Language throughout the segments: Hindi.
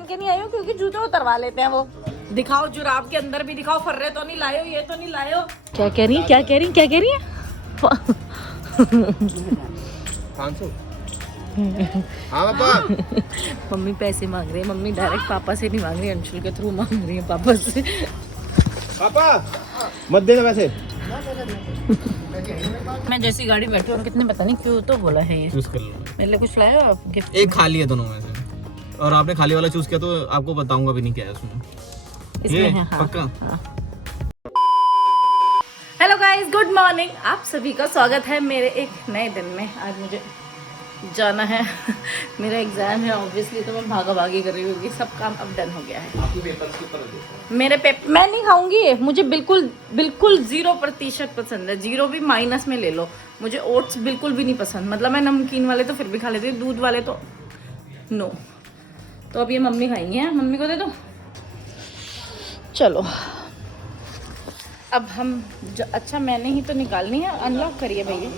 पहन के नहीं आई हूँ क्योंकि जूते उतरवा लेते हैं वो। दिखाओ जुराब के अंदर भी दिखाओ, फर्रे तो नहीं लाए हो, ये तो नहीं लाए हो। क्या कह रही क्या कह रही क्या कह रही है? 500। हाँ पापा। मम्मी पैसे मांग रही है, मम्मी डायरेक्ट पापा से नहीं मांग रही, अंशुल के थ्रू मांग रही है पापा से। पापा मत देना वैसे। मैं जैसी गाड़ी बैठी हूँ कितने पता नहीं क्यों तो बोला है ये। चूज कर लो। मेरे लिए कुछ लाया हो आप गिफ्ट? एक खाली है दोनों में से, और आपने खाली वाला चूज किया तो आपको बताऊंगा भी नहीं क्या है उसमें। इसमें ये है, हाँ, पक्का। हाँ। Hello guys, good morning. आप सभी का स्वागत है मेरे एक नए दिन में। आज मुझे जाना है मेरा एग्जाम है ऑब्वियसली, तो मैं भागा भागी कर रही हूँ क्योंकि सब काम अब डन हो गया है। आपके पेपर्स के ऊपर मेरे पेपर मैं नहीं खाऊंगी ये, मुझे बिल्कुल 0% पसंद है। 0 भी माइनस में ले लो। मुझे ओट्स बिल्कुल भी नहीं पसंद, मतलब मैं नमकीन वाले तो फिर भी खा लेती हूँ, दूध वाले तो नो। तो अब ये मम्मी खाएंगी हैं, मम्मी को दे दो। चलो अब हम अच्छा मैंने ही तो निकालनी है, अनलॉक करिए भैया।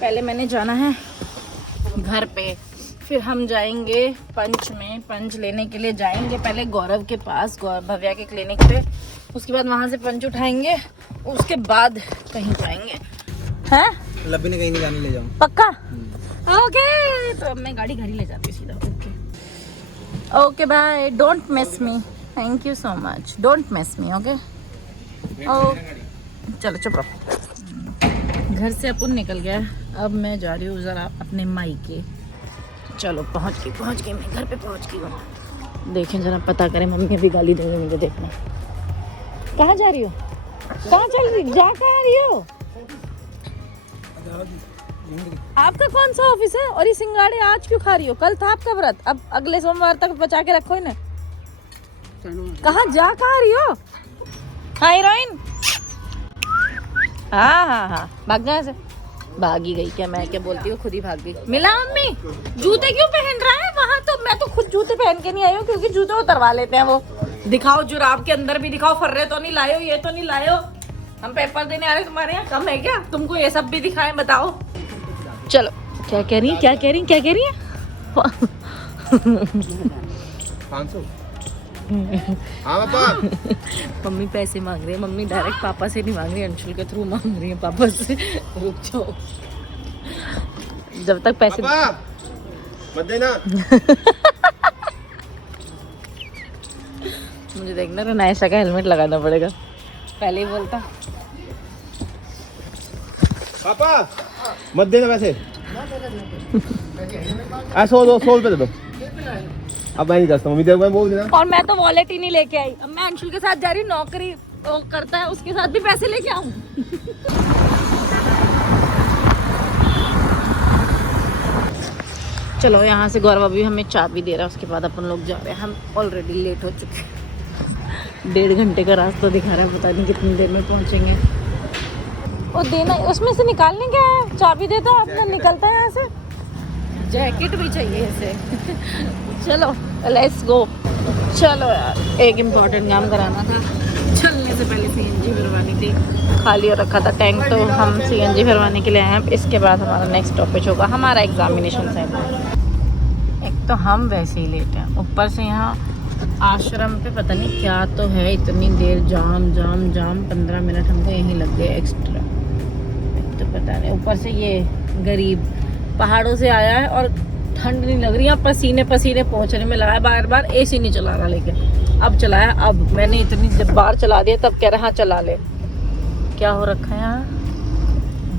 पहले मैंने जाना है घर पे, फिर हम जाएंगे पंच में, पंच लेने के लिए जाएंगे पहले गौरव के पास, भव्या के क्लिनिक पे। उसके बाद वहाँ से पंच उठाएंगे, उसके बाद कहीं जाएंगे। हैं? लब्बी ने कहीं नहीं जाने ले जाऊँ। पक्का? ओके, तो अब मैं गाड़ी घर ही ले जाती हूँ सीधा। Okay bye, don't miss me, thank you so much, don't miss me. Okay चलो चुप रहो। घर से अपन निकल गया, अब मैं जा रही हूँ ज़रा अपने मायके। चलो पहुँच गई मैं घर पे पहुँच गई हूँ। देखें जरा, पता करें, मम्मी अभी गाली देंगे मुझे। देखना कहाँ जा रही हो, कहाँ चल रही, जा कहाँ रही हो? आपका कौन सा ऑफिस है? और ये सिंगाड़े आज क्यों खा रही हो? कल था आपका व्रत, अब अगले सोमवार तक बचा के रखो इन्हें। कहाँ रही हो? हाँ हीरोइन, हाँ भाग जा से। भागी गई क्या? मैं क्या बोलती हूँ, खुद ही भाग गई। मिला मम्मी, जूते क्यों पहन रहा है वहाँ? तो मैं तो खुद जूते पहन के नहीं आई हूँ क्योंकि जूते उतरवा लेते हैं वो। दिखाओ जुराब के अंदर भी दिखाओ, फर्रे तो नहीं लाए हो, ये तो नहीं लाए हो। हम पेपर देने आ रहे, तुम्हारे यहाँ कम है क्या? तुमको ये सब भी दिखाएं, बताओ। चलो क्या कह रही है? 500। हाँ पापा। मम्मी पैसे मांग रही है, मम्मी डायरेक्ट पापा से नहीं मांग रही, अंशुल के थ्रू मांग रही है पापा से। रुक जाओ, जब तक पैसे पापा मत देना। मुझे देखना रनायशा का हेलमेट लगाना पड़ेगा, पहले ही बोलता। पापा मत देना वैसे। 100 रुपए दे दो। अब मैं नहीं करता, मम्मी दे, मैं बोल देना। और मैं तो वॉलेट ही नहीं लेके आई। अब मैं अंशुल के साथ जा रही हूँ, नौकरी वो करता है, उसके साथ भी पैसे लेके आऊँ। चलो यहाँ से गौरव अभी हमें चाबी दे रहा है, उसके बाद अपन लोग जा रहे हैं। हम ऑलरेडी लेट हो चुके हैं, 1.5 घंटे का रास्ता दिखा रहा है, पता नहीं कितनी देर में पहुँचेंगे। और देना उसमें से निकालने क्या है? चाबी देता है अपना, निकलता है यहाँ से। जैकेट भी चाहिए इसे। चलो लेट्स गो। चलो यार, एक इम्पॉर्टेंट काम कराना था, चलने से पहले सीएनजी भरवानी थी। खाली हो रखा था टैंक, तो हम सीएनजी भरवाने के लिए आए हैं। इसके बाद हमारा नेक्स्ट स्टॉपेज होगा हमारा एग्जामिनेशन सेंटर। एक तो हम वैसे ही लेट हैं, ऊपर से यहाँ आश्रम पे पता नहीं क्या तो है, इतनी देर जाम 15 मिनट हमको यहीं लग गए एक्स्ट्रा। तो पता नहीं, ऊपर से ये गरीब पहाड़ों से आया है और ठंड नहीं लग रही है, पसीने पहुंचने में लगा है। बार एसी नहीं चला रहा, लेकिन अब चलाया। अब मैंने इतनी बार चला दिया, तब कह रहा हाँ चला ले। क्या हो रखा है यहाँ?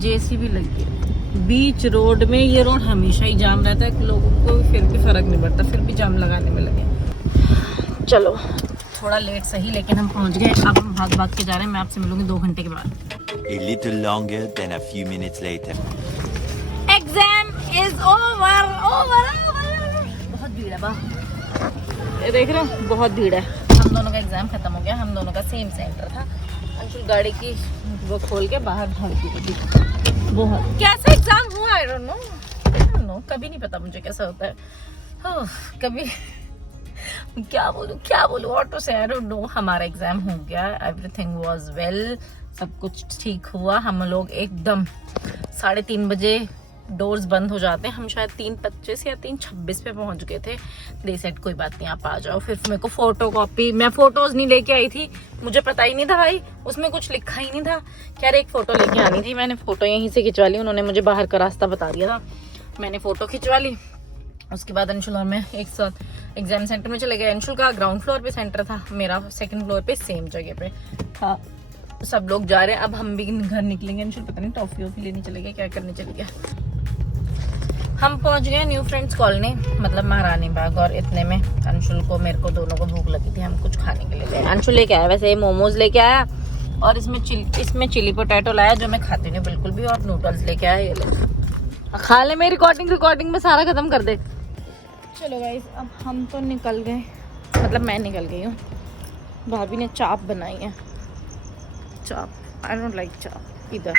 जेसीबी लगी है बीच रोड में। ये रोड हमेशा ही जाम रहता है, लोगों को फिर भी फर्क नहीं पड़ता, फिर भी जाम लगाने में लगे। चलो थोड़ा लेट सही, लेकिन हम पहुंच गए। अब हम भाग के जा रहे हैं। मैं आपसे मिलूंगी 2 घंटे के बाद। A little longer than a few minutes later. Exam is over. बहुत भीड़ है बाहर, ये देख रहे हो, बहुत भीड़ है। हम दोनों का एग्जाम खत्म हो गया, हम दोनों का सेम सेंटर था। अंशुल गाड़ी की वो खोल के बाहर भाग गई। बहुत कैसा एग्जाम हुआ, आई डोंट नो, कभी नहीं पता मुझे कैसा होता है। कभी क्या बोलूं और तो से, आई डोंट नो। हमारा एग्जाम हो गया, एवरीथिंग वाज वेल, सब कुछ ठीक हुआ। हम लोग एकदम 3:30 बजे डोर्स बंद हो जाते हैं। हम शायद 3:25 या 3:26 पे पहुंच गए थे। दे सेड कोई बात नहीं, आप आ जाओ। फिर मेरे को फोटो कॉपी, मैं फोटोज नहीं लेके आई थी, मुझे पता ही नहीं था भाई, उसमें कुछ लिखा ही नहीं था। कह रहे एक फोटो लेके आनी थी, मैंने फोटो यहीं से खिंचवा ली। उन्होंने मुझे बाहर का रास्ता बता दिया था, मैंने फोटो खिंचवा ली। उसके बाद अंशुल और मैं एक साथ एग्जाम सेंटर में चले गए। अंशुल का ग्राउंड फ्लोर पे सेंटर था, मेरा सेकंड फ्लोर पे सेम जगह पे था। सब लोग जा रहे हैं, अब हम भी घर निकलेंगे। अंशुल पता नहीं टॉफी वॉफी लेने चले गए, क्या करने चले गए। हम पहुंच गए न्यू फ्रेंड्स कॉलोनी, मतलब महारानी बाग। और इतने में अंशुल को, मेरे को, दोनों को भूख लगी थी, हम कुछ खाने के लिए गए। अंशुल लेके आया वैसे मोमोज लेके आया, और इसमें चिली पोटैटो लाया जो मैं खाती नहीं बिल्कुल भी, और नूडल्स लेके आया। ये ले खा ले, मेरी रिकॉर्डिंग में सारा खत्म कर दे। चलो गाइस, अब हम तो निकल गए, मतलब मैं निकल गई हूँ। भाभी ने चाप बनाई है, चाप, आई डोंट लाइक चाप इधर।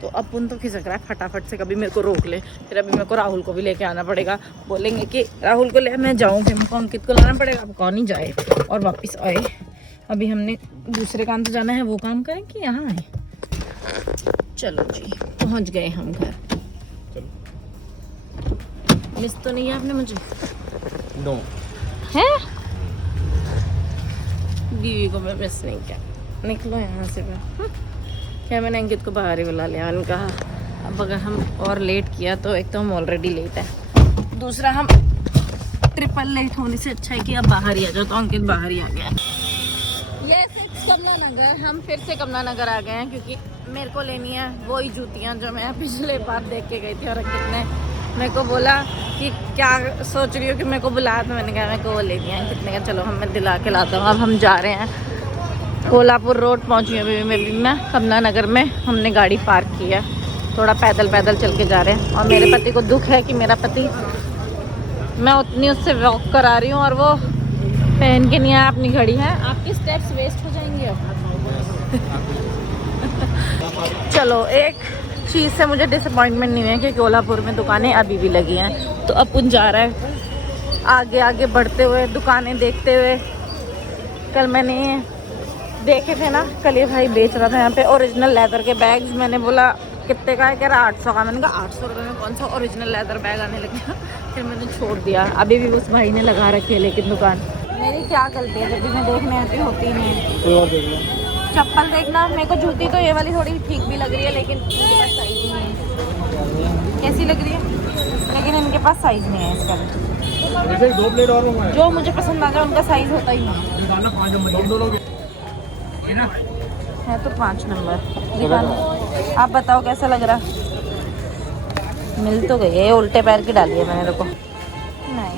तो अपन तो खिसक रहा है फटाफट से, कभी मेरे को रोक ले, फिर अभी मेरे को राहुल को भी लेके आना पड़ेगा। बोलेंगे कि राहुल को ले, मैं जाऊँ, फिर मेरे को अंकित को लाना पड़ेगा। अब कौन ही जाए और वापस आए। अभी हमने दूसरे काम से जाना है, वो काम करें कि यहाँ आए। चलो जी, पहुँच गए हम घर। मिस तो नहीं है आपने मुझे? नो है, बीवी को मैं मिस नहीं किया। निकलो यहाँ से फिर। क्या मैंने अंकित को बाहर ही बुला लिया, मैंने कहा अब अगर हम और लेट किया तो एक तो हम ऑलरेडी लेट है, दूसरा हम ट्रिपल लेट होने से अच्छा है कि अब बाहर ही आ जाओ। तो अंकित बाहर ही आ गया। कमला नगर, हम फिर से कमला नगर आ गए हैं, क्योंकि मेरे को लेनी है वही जूतियाँ जो मैं पिछले बार देख के गई थी। और अंकित ने मेरे को बोला कि क्या सोच रही हो कि मेरे को बुलाया, तो मैंने कहा मेरे को वो ले दिया। कितने का, चलो मैं दिला के लाता हूँ। अब हम जा रहे हैं, कोल्हापुर रोड पहुँची अभी मैं कमला नगर में। हमने गाड़ी पार्क की है, थोड़ा पैदल चल के जा रहे हैं। और मेरे पति को दुख है कि मेरा पति, मैं उतनी उससे वॉक करा रही हूँ और वो पहन के नहीं आया अपनी घड़ी। है आपकी स्टेप्स वेस्ट हो जाएंगे अब। चलो, एक चीज़ से मुझे डिसअपॉइंटमेंट नहीं है कि कोल्हापुर में दुकानें अभी भी लगी हैं। तो अपन जा रहे हैं आगे बढ़ते हुए, दुकानें देखते हुए। कल मैंने देखे थे ना, कल ये भाई बेच रहा था यहाँ पे ओरिजिनल लेदर के बैग्स। मैंने बोला कितने का है, कह रहा 800 का। मैंने कहा 800 रुपये में कौन सा ओरिजिनल लेदर बैग आने लग गया। फिर मैंने छोड़ दिया। अभी भी उस भाई ने लगा रखी है, लेकिन दुकान मेरी क्या गलती है, जब भी मैं देखने आती होती नहीं। चप्पल देखना, मेरे को जूती तो ये वाली थोड़ी ठीक भी लग रही है, लेकिन इनके पास साइज नहीं है। कैसी लग रही है, लेकिन इनके पास साइज नहीं है इसका। 2 प्लेट और मंगवाए, जो मुझे पसंद आ जाए उनका साइज होता ही नहीं है। तो 5 नंबर दिखाना। आप बताओ कैसा लग रहा है? मिल तो गई है, उल्टे पैर की डाली है मैंने। देखो, नहीं,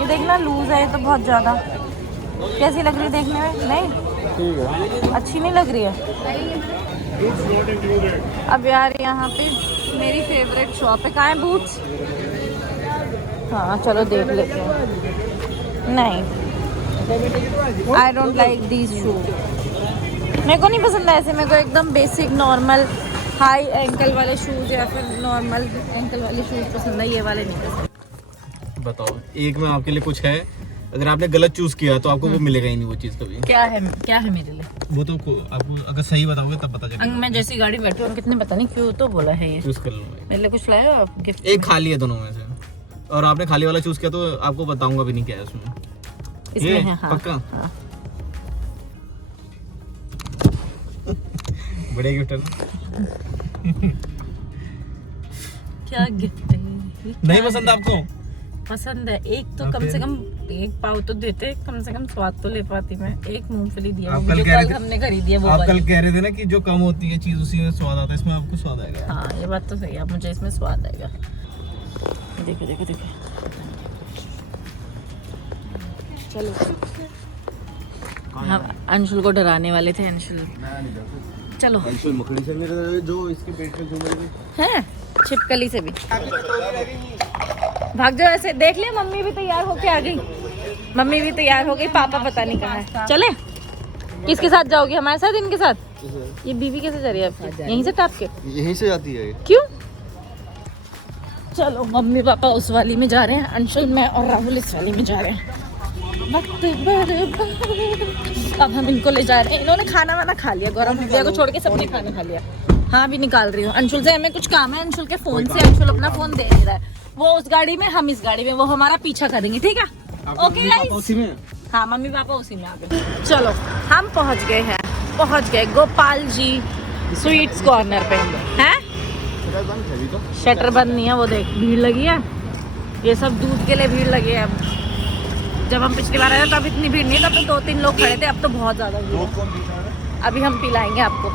ये देखना लूज है ये तो बहुत ज़्यादा। कैसी लग रही है देखने में? नहीं अच्छी नहीं लग रही है। अब यार यहाँ पे मेरी फेवरेट शॉप है, कहाँ है बूट्स? हाँ चलो देख लेते हैं। नहीं, आई डोंट लाइक दीज शू, मेरे को नहीं पसंद है ऐसे। मेरे को एकदम बेसिक नॉर्मल हाई एंकल वाले शूज़ या फिर नॉर्मल एंकल वाले शूज़ पसंद है, ये वाले नहीं पसंद। बताओ, एक में आपके लिए कुछ है, अगर आपने गलत चूज किया तो आपको वो मिलेगा ही नहीं वो चीज कभी। क्या है मेरे लिए? वो तो आपको अगर सही बताओगे तब पता चलेगा। मैं जैसी गाड़ी बैठी हूँ, कितने पता नहीं क्यों तो बोला है ये। चूज कर लो। मेरे लिए कुछ लाया आप गिफ्ट? एक खाली है दोनों में से, और आपने खाली वाला चूज किया तो आपको बताऊंगा भी नहीं क्या है उसमें। इसमें ये है, हाँ, पक्का? हाँ। बड़े गिफ्ट है ना। क्या गिफ्ट है? नहीं पसंद आपको? पसंद है। एक तो कम से कम एक पाव तो देते, कम से कम स्वाद तो ले पाती मैं। एक मूंगफली दिया, वो जो कल हमने खरीदी है वो आप वाली। कल कह रहे थे ना कि जो कम होती है चीज उसी में स्वाद आता है, इसमें आपको स्वाद आएगा। हाँ ये बात तो सही है, मुझे इसमें स्वाद आएगा। देखो देखो देखो, चलो हम अंशुल को डराने वाले थे। अंशुल चलो, मकड़ी से मेरे जो इसके पेट में घूम रही है छिपकली से भी भाग जाओ ऐसे। देख लिया, मम्मी भी तैयार होके आ गई। मम्मी भी तैयार हो गई, पापा पता नहीं कहाँ है। चले, किसके साथ जाओगी? हमारे साथ, इनके साथ? ये बीवी कैसे जा रही है आपकी? यहीं से टाप के? यहीं से जाती है। क्यों? चलो, मम्मी पापा उस वाली में जा रहे हैं, अंशुल मैं और राहुल इस वाली में जा रहे हैं। अब हम इनको ले जा रहे हैं। इन्होंने खाना वाना खा लिया, गौरव भैया को छोड़ के सबने खाना खा लिया। हाँ अभी निकाल रही हूँ। अंशुल से हमें कुछ काम है, अंशुल के फोन से अंशुल अपना फोन दे नहीं रहा है। वो उस गाड़ी में, हम इस गाड़ी में, वो हमारा पीछा करेंगे, ठीक है? Okay guys. उसी में हाँ मम्मी पापा उसी में आ गए। चलो हम पहुँच गए गोपाल जी स्वीट्स कॉर्नर पे हैं। शटर बंद नहीं है, वो देख भीड़ लगी है। ये सब दूध के लिए भीड़ लगी है। अब जब हम पिछली बार आए तब इतनी भीड़ नहीं, तब तो 2-3 लोग खड़े थे, अब तो बहुत ज्यादा भीड़ है। अभी हम पिलाएंगे आपको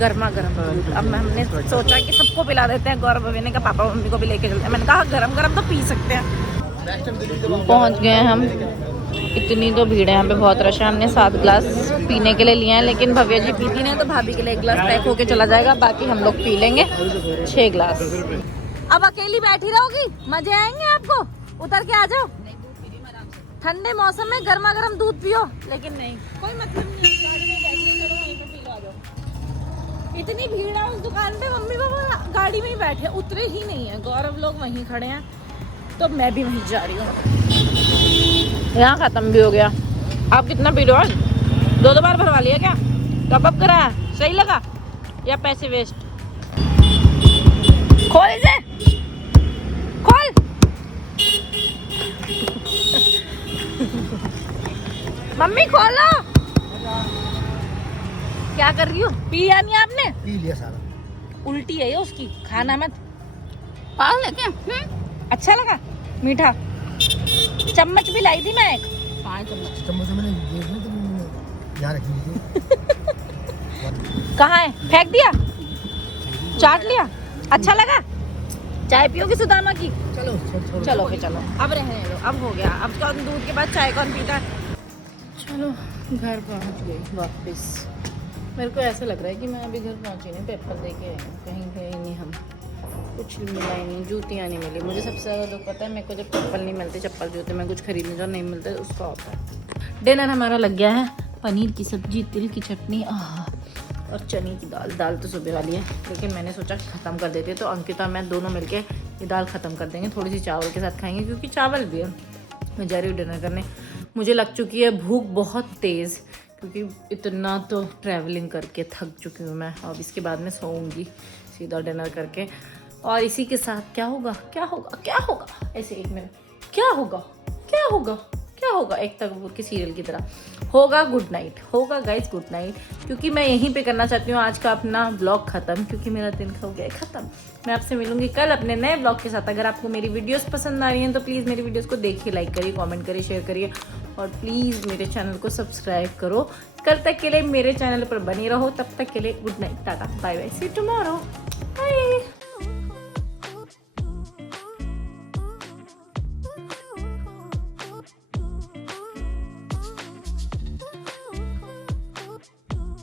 गर्मा गर्म दूध। अब हमने सोचा कि सबको पिला देते हैं। गौरव भैया ने कहा पापा मम्मी को भी लेके चलते हैं। मैंने कहा गरम गरम तो पी सकते हैं। पहुंच गए हम। इतनी तो भीड़ है यहाँ पे, बहुत रश है। हमने 7 ग्लास पीने के लिए लिए हैं, लेकिन भव्या जी पीती नहीं तो भाभी के लिए 1 ग्लास पैक होके चला जाएगा, बाकी हम लोग पी लेंगे 6 ग्लास। अब अकेली बैठी रहोगी, मजे आएंगे आपको। उतर के आ जाओ, ठंडे मौसम में गर्मा गर्म दूध पियो। लेकिन नहीं, कोई मतलब नहीं, गाड़ी में बैठिए, चलो वहीं पे पी लो, आ जाओ। इतनी भीड़ है उस दुकान पे, मम्मी पापा गाड़ी में ही बैठे, उतरे ही नहीं है। गौरव लोग वहीं खड़े हैं, तो मैं भी वहीं जा रही हूँ। यहाँ खत्म भी हो गया। आप कितना पी रहे हो आज? 2 बार भरवा लिया क्या? टॉप अप कराया? सही लगा या पैसे वेस्ट? खोल इसे, खोल। मम्मी खोलो। क्या कर रही हो? पिया नहीं आपने? पी लिया सारा। उल्टी है ये उसकी, खाना मत। पाल है क्या? अच्छा लगा मीठा? चम्मच भी लाई थी मैं एक। 5 चम्मच मैंने देखना तो मैंने यहाँ रखी थी। कहाँ है? फेंक दिया? चाट लिया? अच्छा लगा? चाय पियोगी सुदामा की? चलो फिर चलो, अब रहने दो, अब हो गया। अब कौन दूध के बाद चाय कौन पीता? चलो घर पहुंच गई वापस। मेरे को ऐसा लग रहा है कि मैं अभी घर पहुंची नहीं, पेपर दे के आई हूँ। कहीं गए नहीं हम, कुछ मिला ही नहीं, जूतियाँ नहीं मिली। मुझे सबसे ज़्यादा दुख पता है मेरे को, जब चप्पल नहीं मिलती, चप्पल जूते में कुछ खरीदने जो नहीं मिलते उसका होता है। डिनर हमारा लग गया है। पनीर की सब्जी, तिल की चटनी और चने की दाल। दाल तो सुबह वाली है, लेकिन मैंने सोचा ख़त्म कर देते, तो अंकिता मैं दोनों मिलके ये दाल ख़त्म कर देंगे। थोड़ी सी चावल के साथ खाएंगे, क्योंकि चावल भी है। मैं जा रही हूँ डिनर करने। मुझे लग चुकी है भूख बहुत तेज़, क्योंकि इतना तो ट्रैवलिंग करके थक चुकी हूँ मैं। अब इसके बाद मैं सोऊंगी सीधा डिनर करके। और इसी के साथ क्या होगा, क्या होगा, क्या होगा, ऐसे 1 मिनट, क्या होगा, क्या होगा, क्या होगा, एक तकबूर की सीरियल की तरह होगा। गुड नाइट होगा गाइस, गुड नाइट। क्योंकि मैं यहीं पे करना चाहती हूँ आज का अपना व्लॉग ख़त्म, क्योंकि मेरा दिन हो गया ख़त्म। मैं आपसे मिलूंगी कल अपने नए व्लॉग के साथ। अगर आपको मेरी वीडियोस पसंद आ रही हैं तो प्लीज़ मेरी वीडियोस को देखिए, लाइक करिए, कमेंट करिए, शेयर करिए, और प्लीज़ मेरे चैनल को सब्सक्राइब करो। कल तक के लिए मेरे चैनल पर बनी रहो। तब तक के लिए good night, tata, bye bye, see you tomorrow.